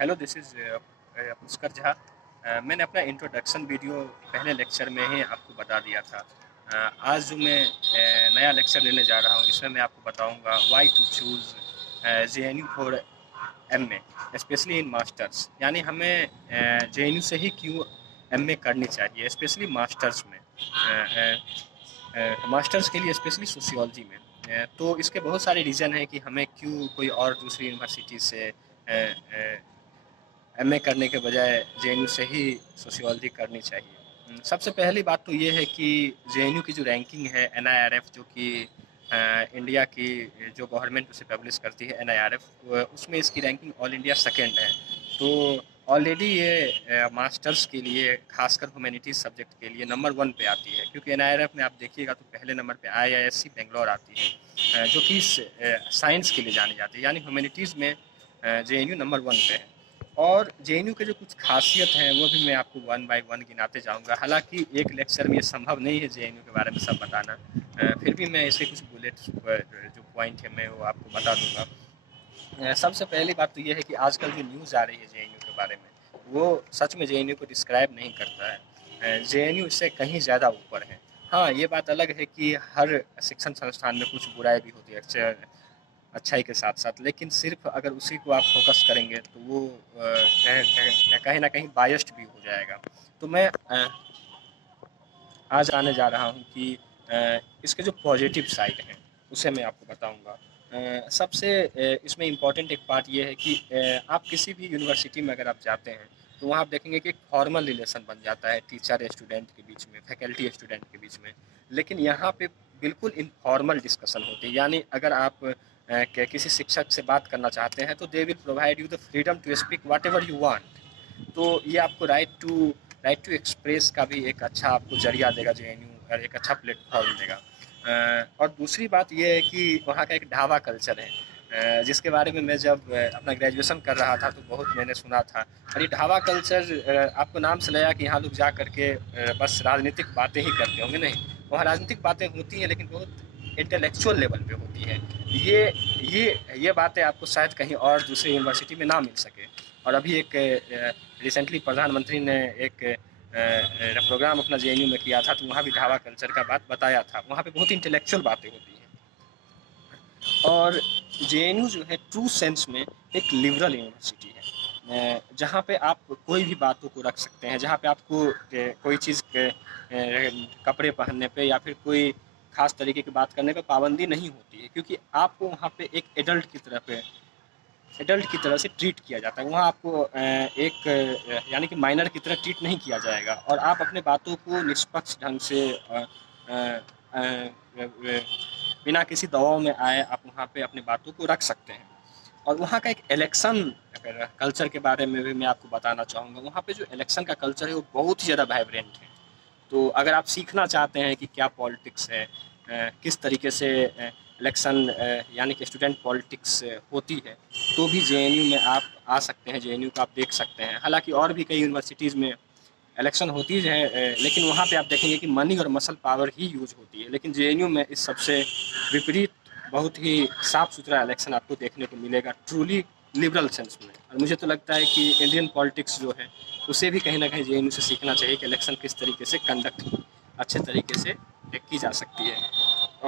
Hello, this is Pushkar Jha. मैंने अपना introduction video पहले लेक्चर में ही आपको बता दिया था। आज जो मैं नया लेक्चर लेने जा रहा हूँ, इसमें मैं आपको बताऊँगा why to choose JNU for MA, specially in masters. यानी हमें JNU से ही क्यों MA करनी चाहिए, स्पेशली मास्टर्स में, मास्टर्स के लिए, स्पेशली सोशियोलॉजी में। तो इसके बहुत सारे रीज़न हैं कि हमें क्यों कोई और दूसरी यूनिवर्सिटी से MA करने के बजाय JNU से ही सोशियोलॉजी करनी चाहिए। सबसे पहली बात तो ये है कि JNU की जो रैंकिंग है NIRF, जो कि इंडिया की जो गवर्नमेंट उसे पब्लिश करती है NIRF, उसमें इसकी रैंकिंग ऑल इंडिया सेकेंड है। तो ऑलरेडी ये मास्टर्स के लिए, खासकर ह्यूमैनिटीज़ सब्जेक्ट के लिए नंबर 1 पे आती है, क्योंकि NIRF में आप देखिएगा तो पहले नंबर पे IISc बेंगलोर आती है, जो कि साइंस के लिए जानी जाती है। यानी ह्यूमैनिटीज़ में JNU नंबर 1 पे है। और JNU के जो कुछ खासियत हैं वो भी मैं आपको वन बाय वन गिनाते जाऊंगा। हालांकि एक लेक्चर में ये संभव नहीं है JNU के बारे में सब बताना, फिर भी मैं इसके कुछ बुलेट्स जो पॉइंट है मैं वो आपको बता दूंगा। सबसे पहली बात तो ये है कि आजकल जो न्यूज़ आ रही है JNU के बारे में, वो सच में JNU को डिस्क्राइब नहीं करता है। JNU इससे कहीं ज़्यादा ऊपर है। हाँ, ये बात अलग है कि हर शिक्षण संस्थान में कुछ बुराई भी होती है, अच्छाई के साथ साथ, लेकिन सिर्फ अगर उसी को आप फोकस करेंगे तो वो कहीं ना कहीं बायस्ड भी हो जाएगा। तो मैं आज आने जा रहा हूँ कि इसके जो पॉजिटिव साइड हैं उसे मैं आपको बताऊँगा। सबसे इसमें इम्पॉर्टेंट एक बात ये है कि आप किसी भी यूनिवर्सिटी में अगर आप जाते हैं तो वहाँ आप देखेंगे कि एक फॉर्मल रिलेशन बन जाता है टीचर स्टूडेंट के बीच में, फैकल्टी स्टूडेंट के बीच में। लेकिन यहाँ पे बिल्कुल इनफॉर्मल डिस्कशन होती है। यानी अगर आप किसी शिक्षक से बात करना चाहते हैं तो they will provide you the freedom to speak whatever you want. तो ये आपको राइट टू एक्सप्रेस का भी एक अच्छा आपको जरिया देगा JNU, और एक अच्छा प्लेटफॉर्म देगा। और दूसरी बात ये है कि वहाँ का एक ढाबा कल्चर है, जिसके बारे में मैं जब अपना ग्रेजुएशन कर रहा था तो बहुत मैंने सुना था। और ये ढाबा कल्चर आपको नाम से लगा कि यहाँ लोग जा करके बस राजनीतिक बातें ही करते होंगे, नहीं। वहाँ राजनीतिक बातें होती हैं लेकिन बहुत इंटेलेक्चुअल लेवल पे होती है। ये ये बातें आपको शायद कहीं और दूसरी यूनिवर्सिटी में ना मिल सके। और अभी एक रिसेंटली प्रधानमंत्री ने एक प्रोग्राम अपना JNU में किया था, तो वहाँ भी ढाबा कल्चर का बात बताया था। वहाँ पे बहुत इंटेलेक्चुअल बातें होती हैं। और JNU जो है ट्रू सेंस में एक लिबरल यूनिवर्सिटी है, जहाँ पे आप कोई भी बातों को रख सकते हैं, जहाँ पे आपको कोई चीज़ कपड़े पहनने पे या फिर कोई खास तरीके की बात करने पे पाबंदी नहीं होती है, क्योंकि आपको वहाँ पे एक एडल्ट की तरह से ट्रीट किया जाता है। वहाँ आपको एक यानी कि माइनर की तरह ट्रीट नहीं किया जाएगा, और आप अपने बातों को निष्पक्ष ढंग से बिना किसी दबाव में आए आप वहाँ पे अपनी बातों को रख सकते हैं। और वहाँ का एक इलेक्शन कल्चर के बारे में भी मैं आपको बताना चाहूँगा। वहाँ पे जो इलेक्शन का कल्चर है वो बहुत ही ज़्यादा वाइब्रेंट है। तो अगर आप सीखना चाहते हैं कि क्या पॉलिटिक्स है, किस तरीके से इलेक्शन यानी कि स्टूडेंट पॉलिटिक्स होती है, तो भी JNU में आप आ सकते हैं, JNU को आप देख सकते हैं। हालांकि और भी कई यूनिवर्सिटीज़ में इलेक्शन होती है, लेकिन वहाँ पे आप देखेंगे कि मनी और मसल पावर ही यूज होती है। लेकिन JNU में इस सबसे विपरीत बहुत ही साफ़ सुथरा इलेक्शन आपको देखने को मिलेगा, ट्रूली लिबरल सेंस में। और मुझे तो लगता है कि इंडियन पॉलिटिक्स जो है उसे भी कहीं ना कहीं JNU से सीखना चाहिए कि इलेक्शन किस तरीके से कंडक्ट अच्छे तरीके से की जा सकती है।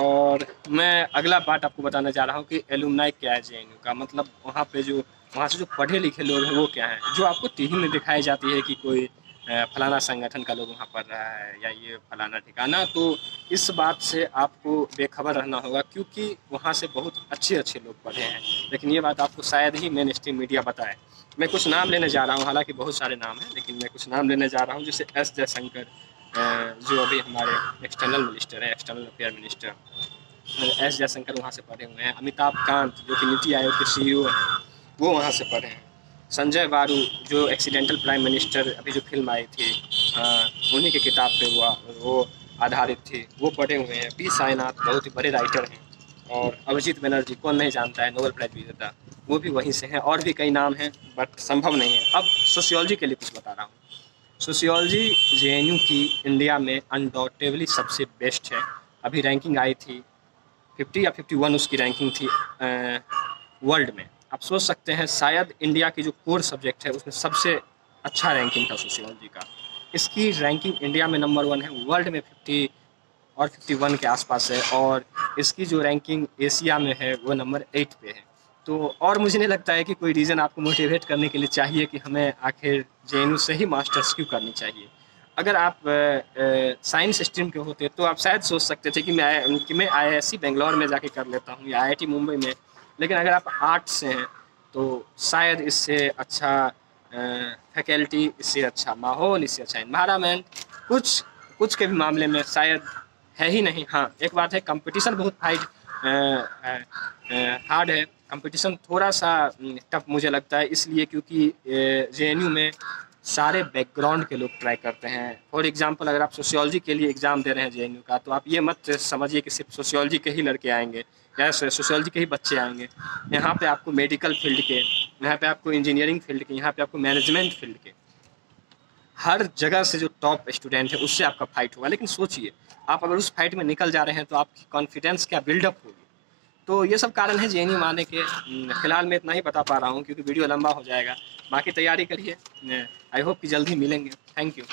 और मैं अगला पार्ट आपको बताने जा रहा हूँ कि एलुमनाई क्या है JNU का। मतलब वहाँ से जो पढ़े लिखे लोग हैं वो क्या हैं, जो आपको टीवी में दिखाई जाती है कि कोई फलाना संगठन का लोग वहाँ पढ़ रहा है या ये फलाना ठिकाना। तो इस बात से आपको बेखबर रहना होगा, क्योंकि वहाँ से बहुत अच्छे अच्छे लोग पढ़े हैं, लेकिन ये बात आपको शायद ही मेन स्ट्रीम मीडिया बताए। मैं कुछ नाम लेने जा रहा हूँ, हालांकि बहुत सारे नाम हैं, लेकिन मैं कुछ नाम लेने जा रहा हूँ, जैसे S जयशंकर, जो अभी हमारे एक्सटर्नल मिनिस्टर हैं, external affair minister. S Jaishankar वहाँ से पढ़े हुए हैं। अमिताभ कांत जो कि नीति आयोग के CEO हैं, वो वहाँ से पढ़े हैं। संजय बारू जो एक्सीडेंटल प्राइम मिनिस्टर, अभी जो फिल्म आई थी उन्हीं की किताब पे वो आधारित थी, वो पढ़े हुए हैं। P साईनाथ बहुत ही बड़े राइटर हैं। और अभिजीत बनर्जी कौन नहीं जानता है, नोबेल प्राइज विजेता, वो भी वहीं से हैं। और भी कई नाम हैं, बट संभव नहीं है। अब सोशियोलॉजी के लिए कुछ बता रहा हूँ। सोशियोलॉजी JNU की इंडिया में अनडाउटेबली सबसे बेस्ट है। अभी रैंकिंग आई थी 50 या 51, उसकी रैंकिंग थी वर्ल्ड में। आप सोच सकते हैं शायद इंडिया की जो कोर सब्जेक्ट है उसमें सबसे अच्छा रैंकिंग था सोशियोलॉजी का। इसकी रैंकिंग इंडिया में नंबर 1 है, वर्ल्ड में 50 और 51 के आसपास है, और इसकी जो रैंकिंग एशिया में है वो नंबर 8 पे है। तो और मुझे नहीं लगता है कि कोई रीज़न आपको मोटिवेट करने के लिए चाहिए कि हमें आखिर जेएनयू से ही मास्टर्स क्यों करनी चाहिए। अगर आप साइंस स्ट्रीम के होते तो आप शायद सोच सकते थे कि मैं आईआईएससी बेंगलोर में जाके कर लेता हूँ या आईआईटी मुंबई में। लेकिन अगर आप आर्ट्स से हैं तो शायद इससे अच्छा फैकल्टी, इससे अच्छा माहौल, इससे अच्छा इन्वायरमेंट कुछ कुछ के भी मामले में शायद है ही नहीं। हाँ, एक बात है, कंपटीशन बहुत हार्ड है। कंपटीशन थोड़ा सा टफ मुझे लगता है, इसलिए क्योंकि जेएनयू में सारे बैकग्राउंड के लोग ट्राई करते हैं। फॉर एग्जांपल अगर आप सोशियोलॉजी के लिए एग्ज़ाम दे रहे हैं जेएनयू का, तो आप ये मत समझिए कि सिर्फ सोशियोलॉजी के ही लड़के आएंगे या सोशियोलॉजी के ही बच्चे आएंगे। यहाँ पे आपको मेडिकल फील्ड के, यहाँ पे आपको इंजीनियरिंग फील्ड के, यहाँ पे आपको मैनेजमेंट फील्ड के, हर जगह से जो टॉप स्टूडेंट है उससे आपका फाइट होगा। लेकिन सोचिए, आप अगर उस फाइट में निकल जा रहे हैं तो आपकी कॉन्फिडेंस क्या बिल्डअप होगी। तो ये सब कारण है जेएनयू में आने के। फिलहाल मैं इतना ही बता पा रहा हूँ क्योंकि वीडियो लंबा हो जाएगा। बाकी तैयारी करिए। आई होप कि जल्द ही मिलेंगे। Thank you.